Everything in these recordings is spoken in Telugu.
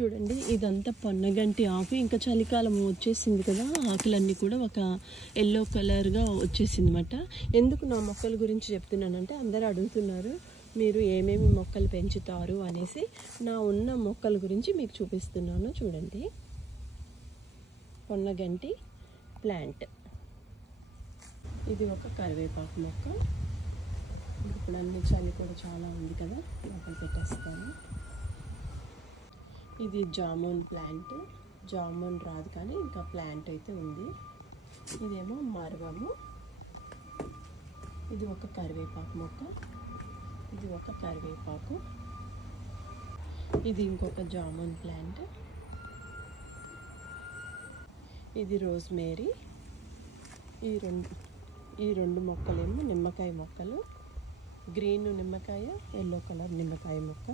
చూడండి ఇదంతా పొన్నగంటి ఆకు. ఇంకా చలికాలం వచ్చేసింది కదా, ఆకులన్నీ కూడా ఒక ఎల్లో కలర్గా వచ్చేసింది అన్నమాట. ఎందుకు నా మొక్కల గురించి చెప్తున్నానంటే అందరూ అడుగుతున్నారు మీరు ఏమేమి మొక్కలు పెంచుతారు అనేసి. నా ఉన్న మొక్కల గురించి మీకు చూపిస్తున్నాను. చూడండి, పొన్నగంటి ప్లాంట్. ఇది ఒక కరివేపాకు మొక్క. ఇప్పుడు అన్ని చలి కూడా చాలా ఉంది కదా, లోపల పెట్టేస్తాను. ఇది జామున్ ప్లాంట్. జామున్ రాదు కానీ ఇంకా ప్లాంట్ అయితే ఉంది. ఇదేమో మరవము. ఇది ఒక కరివేపాకు మొక్క. ఇది ఒక కరివేపాకు. ఇది ఇంకొక జామున్ ప్లాంట్. ఇది రోజ్మేరీ. ఈ రెండు మొక్కలేమో నిమ్మకాయ మొక్కలు. గ్రీన్ నిమ్మకాయ, ఎల్లో కలర్ నిమ్మకాయ మొక్క.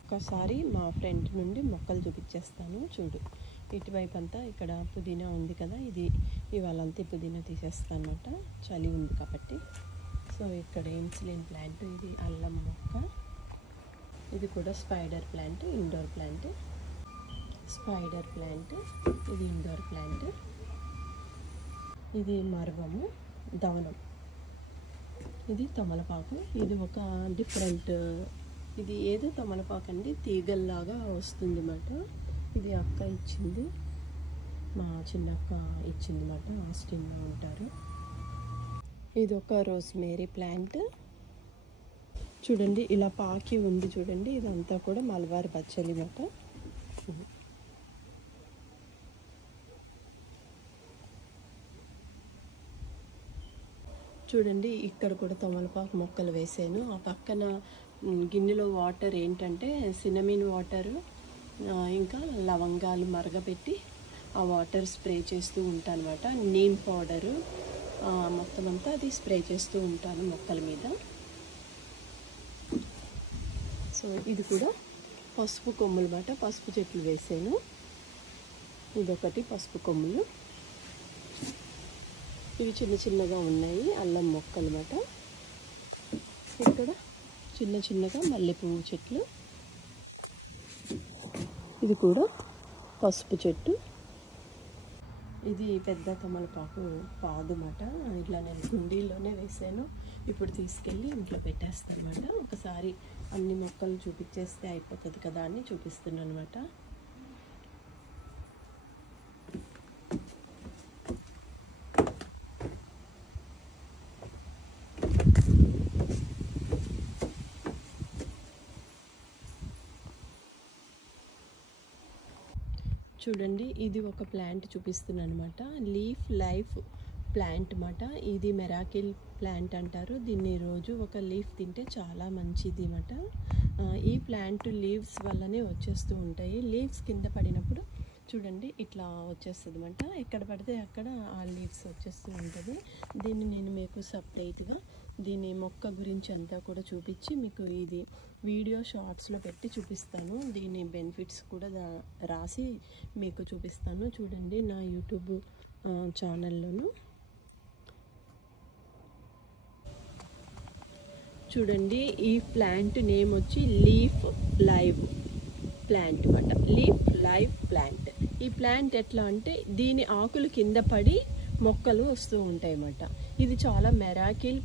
ఒకసారి మా ఫ్రెండ్ నుండి మొక్కలు చూపించేస్తాను. చూడు, ఇటువైపు అంతా ఇక్కడ పుదీనా ఉంది కదా, ఇది ఇవాళంతా పుదీనా తీసేస్తాను అన్నమాట, చలి ఉంది కాబట్టి. సో ఇక్కడ ఇన్సులిన్ ప్లాంట్. ఇది అల్లం మొక్క. ఇది కూడా spider plant, indoor plant. Spider plant. ఇది ఇండోర్ ప్లాంట్. ఇది మరవము, దవనం. ఇది తమలపాకు. ఇది ఒక డిఫరెంట్, ఇది ఏదో తమలపాకు అండి, తీగల్లాగా వస్తుంది అన్నమాట. ఇది అక్క ఇచ్చింది, మా చిన్నక్క ఇచ్చింది అన్నమాట, ఆస్టిన్లో ఉంటారు. ఇది ఒక రోజ్మేరీ ప్లాంట్. చూడండి ఇలా పాకి ఉంది చూడండి, ఇదంతా కూడా మలబార్ బచ్చలి అన్నమాట. చూడండి ఇక్కడ కూడా తమలపాకు మొక్కలు వేసాను. ఆ పక్కన గిన్నెలో వాటర్ ఏంటంటే సినమిన్ వాటరు, ఇంకా లవంగాలు మరగపెట్టి ఆ వాటర్ స్ప్రే చేస్తూ ఉంటాను అన్నమాట. నీమ్ పౌడరు మొత్తం అంతా అది స్ప్రే చేస్తూ ఉంటాను మొక్కల మీద. సో ఇది కూడా పసుపు కొమ్ములు అన్నమాట, పసుపు చెట్లు వేసాను. ఇదొకటి పసుపు కొమ్ములు. ఇవి చిన్న చిన్నగా ఉన్నాయి అల్లం మొక్కలు అన్నమాట. ఇక్కడ చిన్న చిన్నగా మల్లెపువ్వు చెట్లు. ఇది కూడా పసుపు చెట్టు. ఇది పెద్ద తమలపాకు పాదు అన్నమాట. ఇట్లా నేను కుండీలోనే వేసాను. ఇప్పుడు తీసుకెళ్ళి ఇంట్లో పెట్టేస్తాను అన్నమాట. ఒకసారి అన్ని మొక్కలు చూపించేస్తే అయిపోతుంది కదా అని చూపిస్తున్నాను అన్నమాట. చూడండి ఇది ఒక ప్లాంట్ చూపిస్తున్నాను అనమాట. లీఫ్ లైఫ్ ప్లాంట్ అన్నమాట. ఇది మెరాకిల్ ప్లాంట్ అంటారు. దీన్ని రోజు ఒక లీఫ్ తింటే చాలా మంచిది అన్నమాట. ఈ ప్లాంట్ లీవ్స్ వల్లనే వచ్చేస్తూ ఉంటాయి. లీవ్స్ కింద పడినప్పుడు చూడండి ఇట్లా వచ్చేస్తుంది అన్నమాట. ఎక్కడ పడితే అక్కడ ఆ లీవ్స్ వచ్చేస్తూ ఉంటుంది. దీన్ని నేను మీకు సపరేట్గా దీని మొక్క గురించి అంతా కూడా చూపించి మీకు ఇది వీడియో షార్ట్స్లో పెట్టి చూపిస్తాను. దీని బెనిఫిట్స్ కూడా రాసి మీకు చూపిస్తాను. చూడండి నా యూట్యూబ్ ఛానల్లోను. చూడండి ఈ ప్లాంట్ నేమ్ వచ్చి లీఫ్ లైవ్ ప్లాంట్ అన్నమాట. Leaf live plant. ఈ ప్లాంట్ ఎట్లా అంటే దీని ఆకులు కింద పడి మొక్కలు వస్తూ ఉంటాయి అన్నమాట. ఇది చాలా మెరాకిల్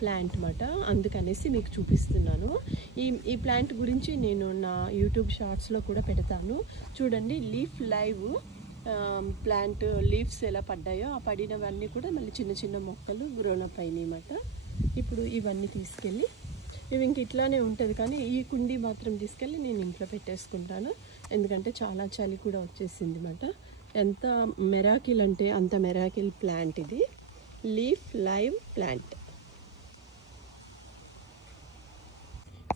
ప్లాంట్ అన్నమాట, అందుకనేసి మీకు చూపిస్తున్నాను. ఈ ప్లాంట్ గురించి నేను నా యూట్యూబ్ షార్ట్స్లో కూడా పెడతాను. చూడండి లీఫ్ లైవ్ ప్లాంట్ లీవ్స్ ఎలా పడ్డాయో ఆ పడినవన్నీ కూడా మళ్ళీ చిన్న చిన్న మొక్కలు గ్రోన్ అప్ అయినాయి అన్నమాట. ఇప్పుడు ఇవన్నీ తీసుకెళ్ళి ఇవి ఇంక ఇట్లానే ఉంటుంది కానీ ఈ కుండీ మాత్రం తీసుకెళ్ళి నేను ఇంట్లో పెట్టేసుకుంటాను. ఎందుకంటే చాలా చలి కూడా వచ్చేసింది అన్నమాట. ఎంత మెరాకిల్ అంటే అంత మెరాకిల్ ప్లాంట్ ఇది, లీఫ్ లైవ్ ప్లాంట్.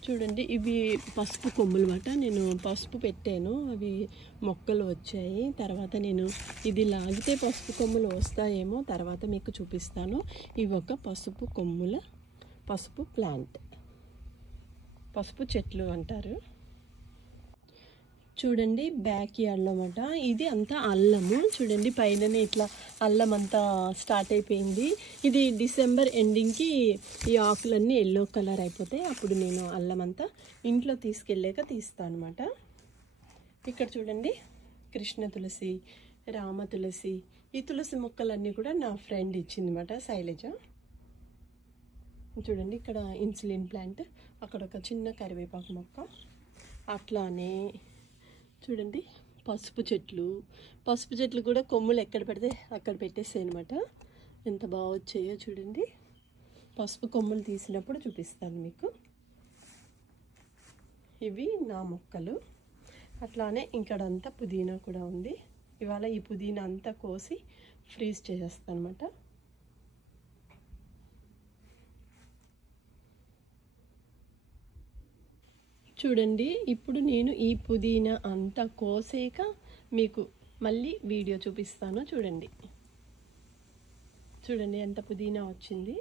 చూడండి ఇవి పసుపు కొమ్ములు అన్నమాట. నేను పసుపు పెట్టాను, అవి మొక్కలు వచ్చాయి. తర్వాత నేను ఇది లాగితే పసుపు కొమ్ములు వస్తాయేమో, తర్వాత మీకు చూపిస్తాను. ఇవి ఒక పసుపు కొమ్ముల పసుపు ప్లాంట్, పసుపు చెట్లు అంటారు. చూడండి బ్యాక్ యార్డ్లో అన్నమాట. ఇది అంతా అల్లము. చూడండి పైననే ఇట్లా అల్లం అంతా స్టార్ట్ అయిపోయింది. ఇది డిసెంబర్ ఎండింగ్కి ఈ ఆకులన్నీ ఎల్లో కలర్ అయిపోతాయి. అప్పుడు నేను అల్లం అంతా ఇంట్లో తీసుకెళ్ళాక తీస్తాను అన్నమాట. ఇక్కడ చూడండి, కృష్ణ తులసి, రామ తులసి. ఈ తులసి మొక్కలన్నీ కూడా నా ఫ్రెండ్ ఇచ్చిందన్నమాట, శైలజ. చూడండి, ఇక్కడ ఇన్సులిన్ ప్లాంట్, అక్కడ ఒక చిన్న కరివేపాకు మొక్క. అట్లానే చూడండి పసుపు చెట్లు కూడా కొమ్ములు ఎక్కడ పెడితే అక్కడ పెట్టేస్తాయి అనమాట. ఎంత బాగా వచ్చాయో చూడండి. పసుపు కొమ్ములు తీసినప్పుడు చూపిస్తాను మీకు. ఇవి నా మొక్కలు. అట్లానే ఇక్కడంతా పుదీనా కూడా ఉంది. ఇవాళ ఈ పుదీనా అంతా కోసి ఫ్రీజ్ చేసేస్తాను అనమాట. చూడండి, ఇప్పుడు నేను ఈ పుదీనా అంతా కోసాక మీకు మళ్ళీ వీడియో చూపిస్తాను. చూడండి ఎంత పుదీనా వచ్చింది.